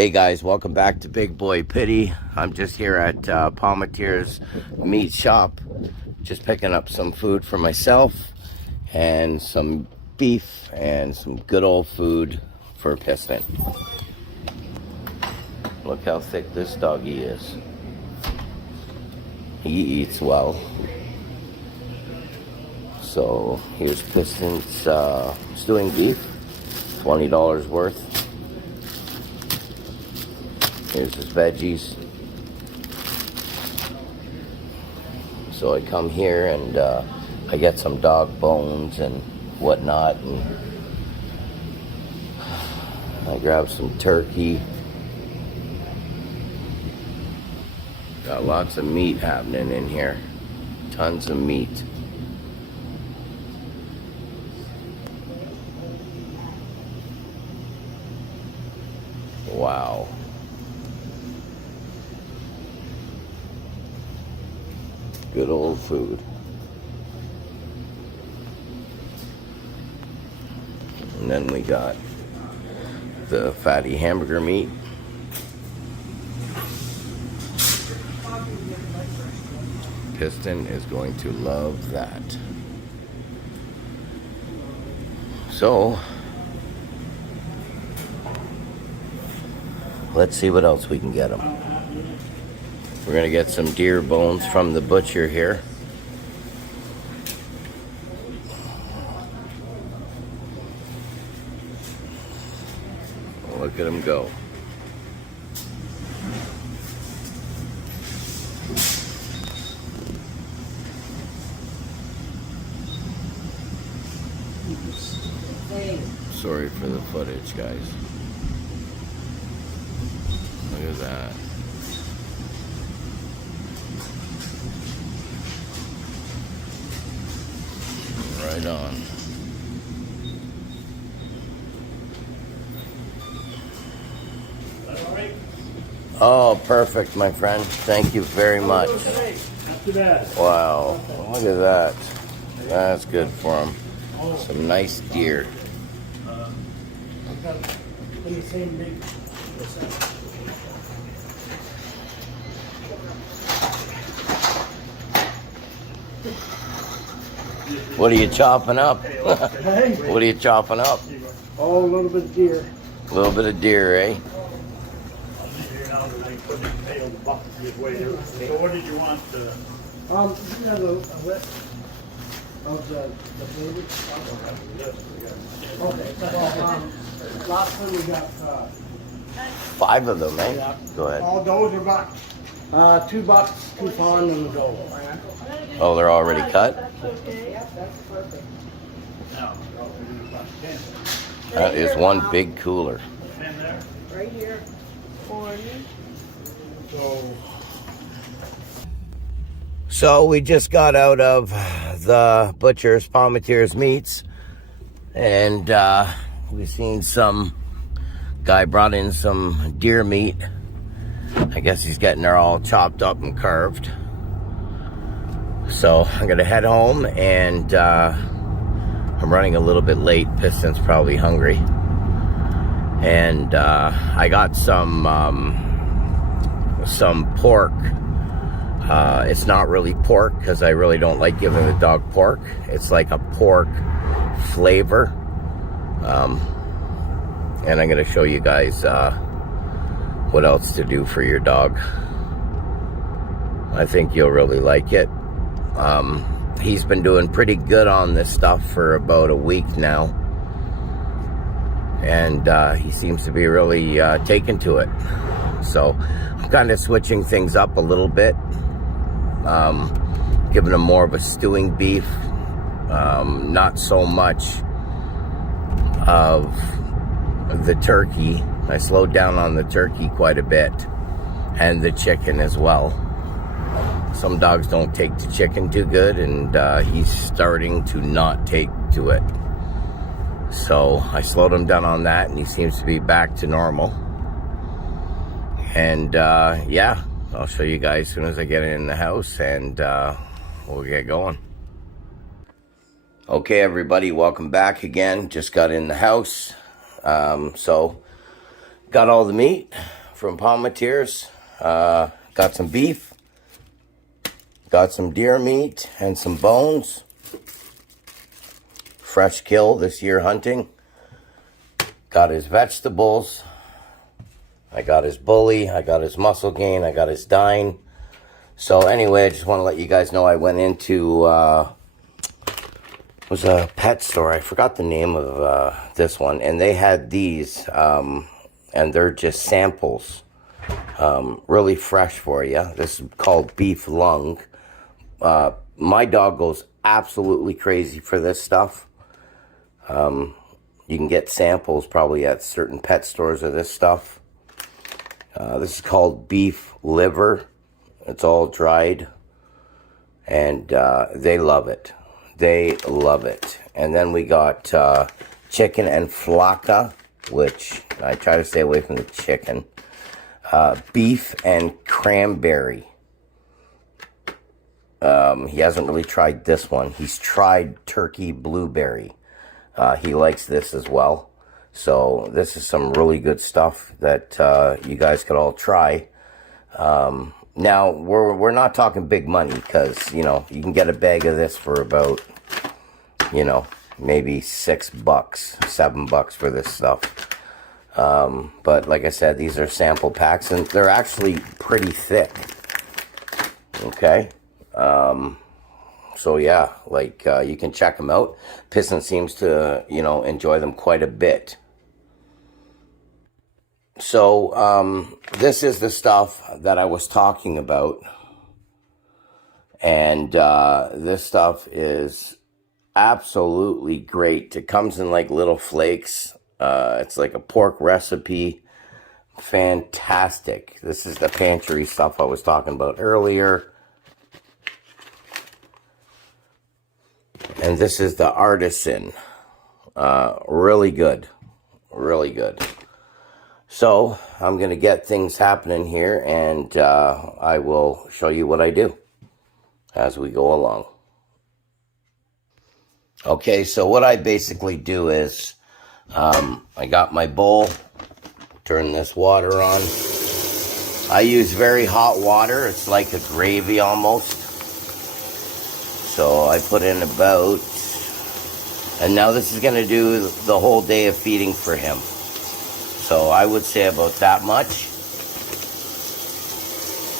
Hey guys, welcome back to Big Boy Pity. I'm just here at Palmateer's meat shop, just picking up some food for myself and some beef and some good old food for Piston. Look how thick this doggy is. He eats well. So here's Piston's stewing beef, $20 worth. Here's his veggies. So I come here and I get some dog bones and whatnot, and I grab some turkey. Got lots of meat happening in here. Tons of meat. Wow. Good old food. And then we got the fatty hamburger meat. Piston is going to love that. So, let's see what else we can get him. We're gonna get some deer bones from the butcher here. Look at him go. Sorry for the footage, guys. Look at that. Right on. Oh, perfect, my friend. Thank you very much. Wow, look at that. That's good for him. Some nice deer. What are you chopping up? What are you chopping up? Oh, a little bit of deer. A little bit of deer, eh? So what did you want? You have a list of the favorites? Okay, so last one we got 5 of them, eh? yeah. Go ahead. All those are bucks. $2, 2 fawn and a doe. Oh, they're already cut? That is one big cooler. Right here for me. So we just got out of the butcher's Palmateer's Meats, and we've seen some guy brought in some deer meat. I guess he's getting her all chopped up and carved. So I'm gonna head home, and I'm running a little bit late. Piston's probably hungry, and I got some pork. It's not really pork because I really don't like giving the dog pork. It's like a pork flavor, and I'm gonna show you guys what else to do for your dog. I think you'll really like it. He's been doing pretty good on this stuff for about a week now, and he seems to be really taken to it. So I'm kind of switching things up a little bit, giving him more of a stewing beef, not so much of the turkey. I slowed down on the turkey quite a bit, and the chicken as well. Some dogs don't take to chicken too good, and he's starting to not take to it. So I slowed him down on that, and he seems to be back to normal. And yeah, I'll show you guys as soon as I get in the house, and we'll get going. Okay, everybody, welcome back again. Just got in the house. So Got all the meat from Palmatiers. Got some beef. Got some deer meat and some bones. Fresh kill this year hunting. Got his vegetables. I got his bully. I got his muscle gain. I got his dine. So anyway, I just want to let you guys know I went into it was a pet store. I forgot the name of this one, and they had these, and they're just samples, really fresh for you. This is called beef lung. My dog goes absolutely crazy for this stuff. You can get samples probably at certain pet stores of this stuff. This is called beef liver. It's all dried, and they love it. They love it. And then we got chicken and flaca, which I try to stay away from the chicken. Beef and cranberry. He hasn't really tried this one. He's tried turkey blueberry. He likes this as well. So this is some really good stuff that you guys could all try. Now, we're not talking big money because, you know, you can get a bag of this for about, you know, maybe $6, $7 for this stuff. But like I said, these are sample packs and they're actually pretty thick. Okay. So yeah, like, you can check them out. Piston seems to, you know, enjoy them quite a bit. So, this is the stuff that I was talking about. And, this stuff is absolutely great. It comes in like little flakes. It's like a pork recipe. Fantastic. This is the pantry stuff I was talking about earlier. And this is the artisan. Really good. Really good. So, I'm going to get things happening here, and I will show you what I do as we go along. Okay, so what I basically do is, I got my bowl, turn this water on. I use very hot water. It's like a gravy almost. So I put in about, and now this is going to do the whole day of feeding for him. So I would say about that much.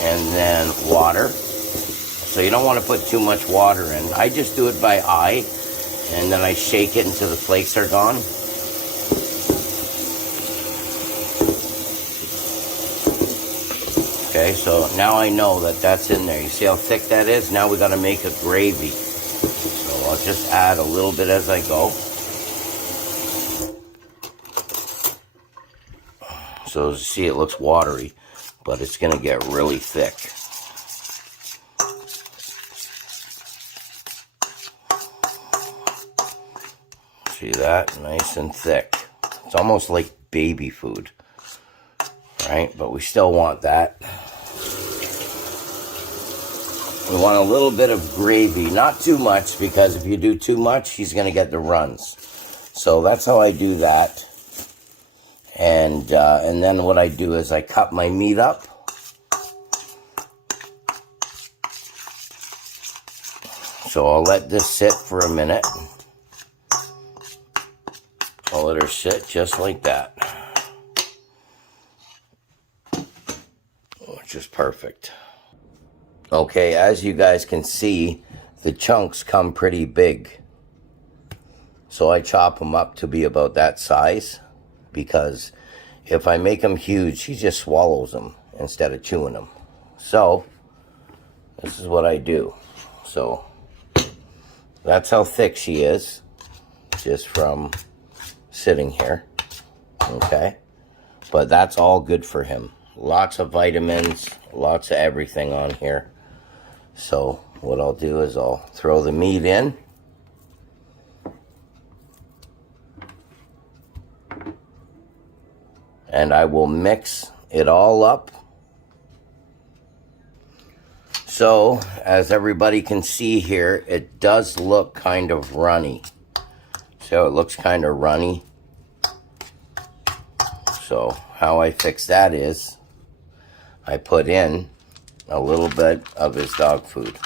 And then water. So you don't want to put too much water in. I just do it by eye. And then I shake it until the flakes are gone. Okay, so now I know that that's in there. You see how thick that is? Now we got to make a gravy. So I'll just add a little bit as I go. So as you see, it looks watery, but it's going to get really thick. See that? Nice and thick. It's almost like baby food, right? But we still want that. We want a little bit of gravy, not too much, because if you do too much, he's going to get the runs. So that's how I do that. And then what I do is I cut my meat up. So I'll let this sit for a minute. I'll let her sit just like that. Which is perfect. Okay, as you guys can see, the chunks come pretty big. So I chop them up to be about that size. Because if I make them huge, he just swallows them instead of chewing them. So, this is what I do. So, that's how thick she is, just from sitting here. Okay? But that's all good for him. Lots of vitamins, lots of everything on here. So, what I'll do is I'll throw the meat in. And I will mix it all up. So, as everybody can see here, it does look kind of runny. So it looks kind of runny. So how I fix that is I put in a little bit of his dog food.